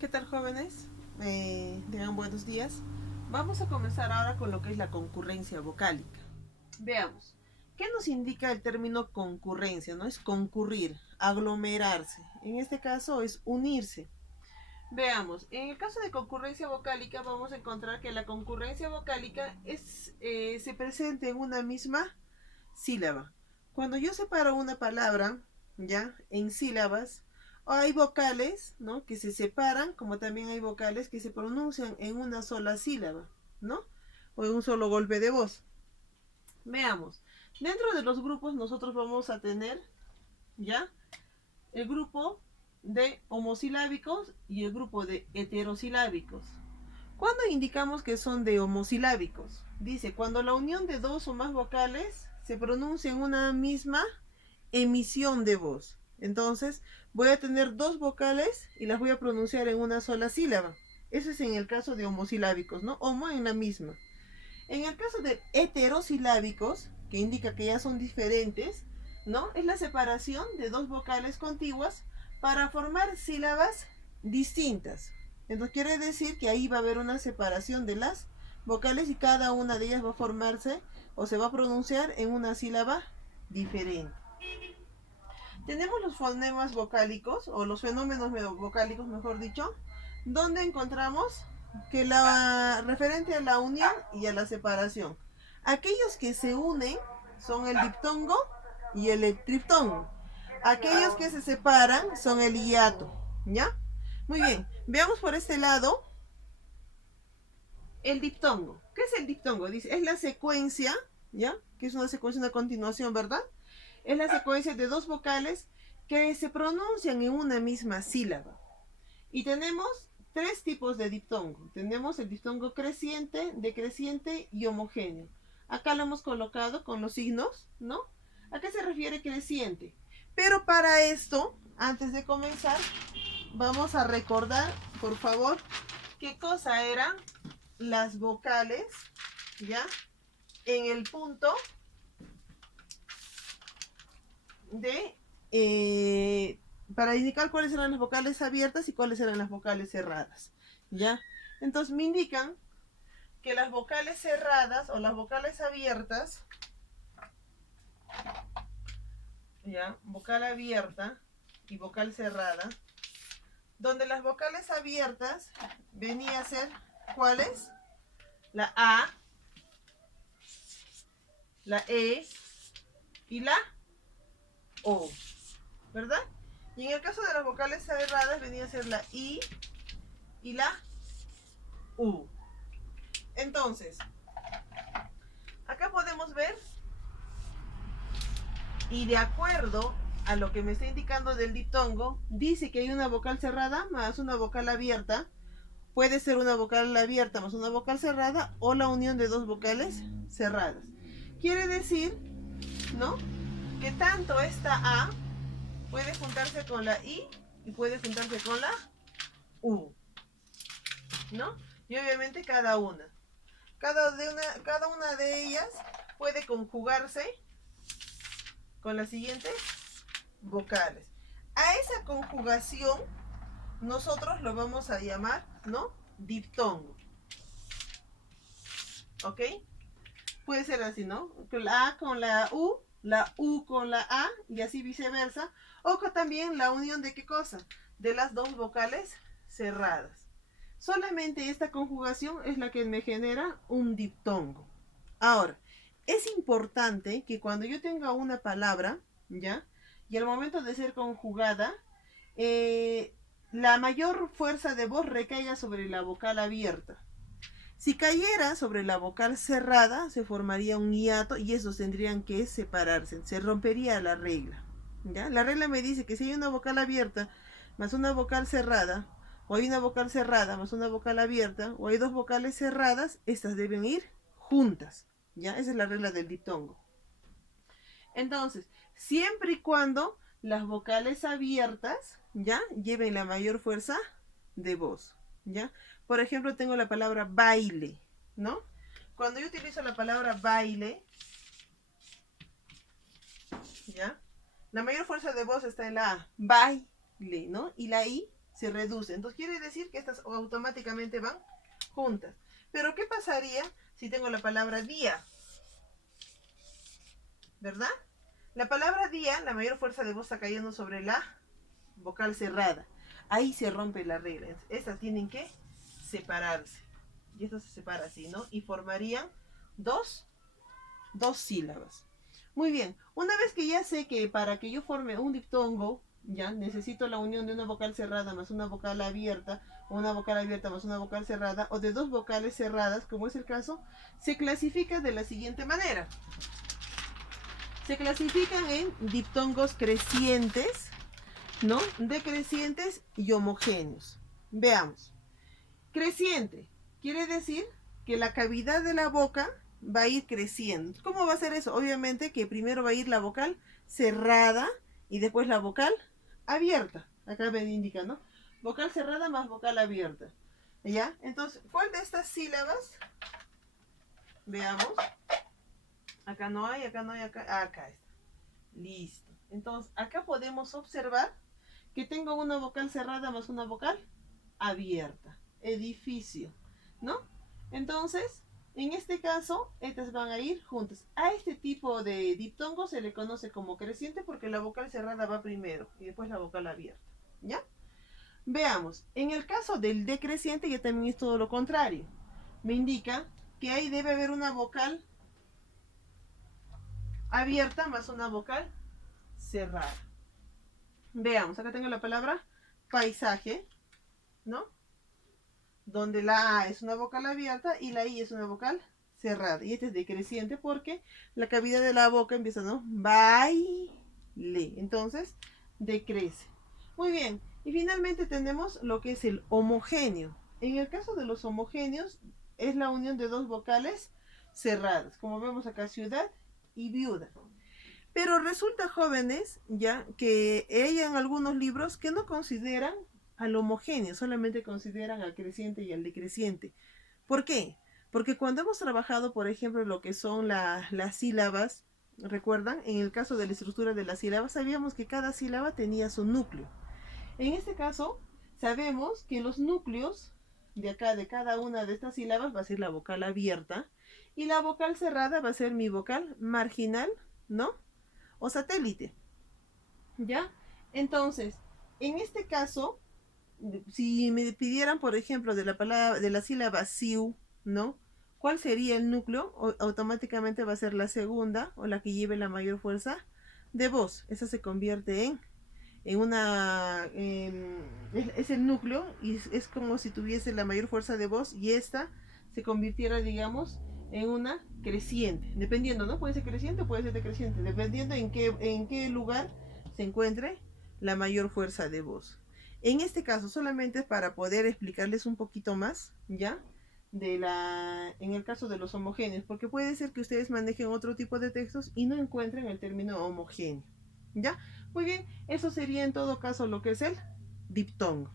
¿Qué tal, jóvenes? Tengan buenos días. Vamos a comenzar ahora con lo que es la concurrencia vocálica. Veamos, ¿qué nos indica el término concurrencia? ¿No? Es concurrir, aglomerarse. En este caso es unirse. Veamos, en el caso de concurrencia vocálica vamos a encontrar que la concurrencia vocálica se presenta en una misma sílaba. Cuando yo separo una palabra, ya, en sílabas, hay vocales, ¿no? Que se separan, como también hay vocales que se pronuncian en una sola sílaba, ¿no? O en un solo golpe de voz. Veamos, dentro de los grupos nosotros vamos a tener, ¿ya? El grupo de homosilábicos y el grupo de heterosilábicos. ¿Cuándo indicamos que son de homosilábicos? Dice, cuando la unión de dos o más vocales se pronuncia en una misma emisión de voz. Entonces, voy a tener dos vocales y las voy a pronunciar en una sola sílaba. Eso es en el caso de homosilábicos, ¿no? Homo en la misma. En el caso de heterosilábicos, que indica que ya son diferentes, ¿no? Es la separación de dos vocales contiguas para formar sílabas distintas. Entonces quiere decir que ahí va a haber una separación de las vocales y cada una de ellas va a formarse o se va a pronunciar en una sílaba diferente. Tenemos los fonemas vocálicos o los fenómenos vocálicos, mejor dicho, donde encontramos que la referente a la unión y a la separación. Aquellos que se unen son el diptongo y el triptongo. Aquellos que se separan son el hiato, ¿ya? Muy bien, veamos por este lado el diptongo. ¿Qué es el diptongo? Dice, es la secuencia, ¿ya? Que es una secuencia, una continuación, ¿verdad? Es la secuencia de dos vocales que se pronuncian en una misma sílaba. Y tenemos tres tipos de diptongo. Tenemos el diptongo creciente, decreciente y homogéneo. Acá lo hemos colocado con los signos, ¿no? ¿A qué se refiere creciente? Pero para esto, antes de comenzar, vamos a recordar, por favor, qué cosa eran las vocales, ¿ya? En el punto de para indicar cuáles eran las vocales abiertas y cuáles eran las vocales cerradas, ¿ya? Entonces me indican que las vocales cerradas o las vocales abiertas, ¿ya? Vocal abierta y vocal cerrada, donde las vocales abiertas venía a ser, ¿cuáles? La A, la E y la O, ¿verdad? Y en el caso de las vocales cerradas venía a ser la I y la U. Entonces, acá podemos ver, y de acuerdo a lo que me está indicando del diptongo, dice que hay una vocal cerrada más una vocal abierta. Puede ser una vocal abierta más una vocal cerrada o la unión de dos vocales cerradas. Quiere decir, ¿no? Que tanto esta A puede juntarse con la I y puede juntarse con la U, ¿no? Y obviamente cada una. Cada una de ellas puede conjugarse con las siguientes vocales. A esa conjugación nosotros lo vamos a llamar, ¿no? Diptongo. ¿Ok? Puede ser así, ¿no? La A con la U con la A y así viceversa. O también la unión de qué cosa? De las dos vocales cerradas. Solamente esta conjugación es la que me genera un diptongo. Ahora, es importante que cuando yo tenga una palabra, ¿ya? Y al momento de ser conjugada, la mayor fuerza de voz recaiga sobre la vocal abierta. Si cayera sobre la vocal cerrada, se formaría un hiato y esos tendrían que separarse. Se rompería la regla. ¿Ya? La regla me dice que si hay una vocal abierta más una vocal cerrada, o hay una vocal cerrada más una vocal abierta, o hay dos vocales cerradas, estas deben ir juntas. ¿Ya? Esa es la regla del diptongo. Entonces, siempre y cuando las vocales abiertas, ¿ya? Lleven la mayor fuerza de voz, ¿ya? Por ejemplo, tengo la palabra baile, ¿no? Cuando yo utilizo la palabra baile, ¿ya? La mayor fuerza de voz está en la A, baile, ¿no? Y la I se reduce. Entonces quiere decir que estas automáticamente van juntas. Pero ¿qué pasaría si tengo la palabra día? ¿Verdad? La palabra día, la mayor fuerza de voz está cayendo sobre la vocal cerrada. Ahí se rompe la regla. Estas tienen que separarse. Y esto se separa así, ¿no? Y formarían dos sílabas. Muy bien. Una vez que ya sé que para que yo forme un diptongo, ya necesito la unión de una vocal cerrada más una vocal abierta, o una vocal abierta más una vocal cerrada, o de dos vocales cerradas, como es el caso, se clasifica de la siguiente manera. Se clasifican en diptongos crecientes, ¿no? Decrecientes y homogéneos. Veamos. Creciente quiere decir que la cavidad de la boca va a ir creciendo. ¿Cómo va a ser eso? Obviamente que primero va a ir la vocal cerrada y después la vocal abierta. Acá me indica, ¿no? Vocal cerrada más vocal abierta. ¿Ya? Entonces, ¿cuál de estas sílabas? Veamos. Acá no hay, acá no hay, acá está. Listo. Entonces, acá podemos observar que tengo una vocal cerrada más una vocal abierta. Edificio, ¿no? Entonces, en este caso, estas van a ir juntas. A este tipo de diptongo se le conoce como creciente porque la vocal cerrada va primero y después la vocal abierta, ¿ya? Veamos, en el caso del decreciente ya también es todo lo contrario. Me indica que ahí debe haber una vocal abierta más una vocal cerrada. Veamos, acá tengo la palabra paisaje, ¿no? Donde la A es una vocal abierta y la I es una vocal cerrada. Y este es decreciente porque la cavidad de la boca empieza, ¿no? Baile. Entonces, decrece. Muy bien. Y finalmente tenemos lo que es el homogéneo. En el caso de los homogéneos, es la unión de dos vocales cerradas. Como vemos acá, ciudad y viuda. Pero resulta, jóvenes, ya que hay en algunos libros que no consideran al homogéneo, solamente consideran al creciente y al decreciente. ¿Por qué? Porque cuando hemos trabajado, por ejemplo, lo que son las sílabas, ¿recuerdan? En el caso de la estructura de las sílabas, sabíamos que cada sílaba tenía su núcleo. En este caso, sabemos que los núcleos de acá, de cada una de estas sílabas, va a ser la vocal abierta y la vocal cerrada va a ser mi vocal marginal, ¿no? O satélite. ¿Ya? Entonces, en este caso, si me pidieran, por ejemplo, de la palabra, de la sílaba siu, ¿no? ¿Cuál sería el núcleo? Automáticamente va a ser la segunda o la que lleve la mayor fuerza de voz. Esa se convierte en una... es el núcleo y es como si tuviese la mayor fuerza de voz y esta se convirtiera, digamos, en una creciente. Dependiendo, ¿no? Puede ser creciente o puede ser decreciente. Dependiendo en qué lugar se encuentre la mayor fuerza de voz. En este caso, solamente para poder explicarles un poquito más, ¿ya? En el caso de los homogéneos, porque puede ser que ustedes manejen otro tipo de textos y no encuentren el término homogéneo, ¿ya? Muy bien, eso sería en todo caso lo que es el diptongo.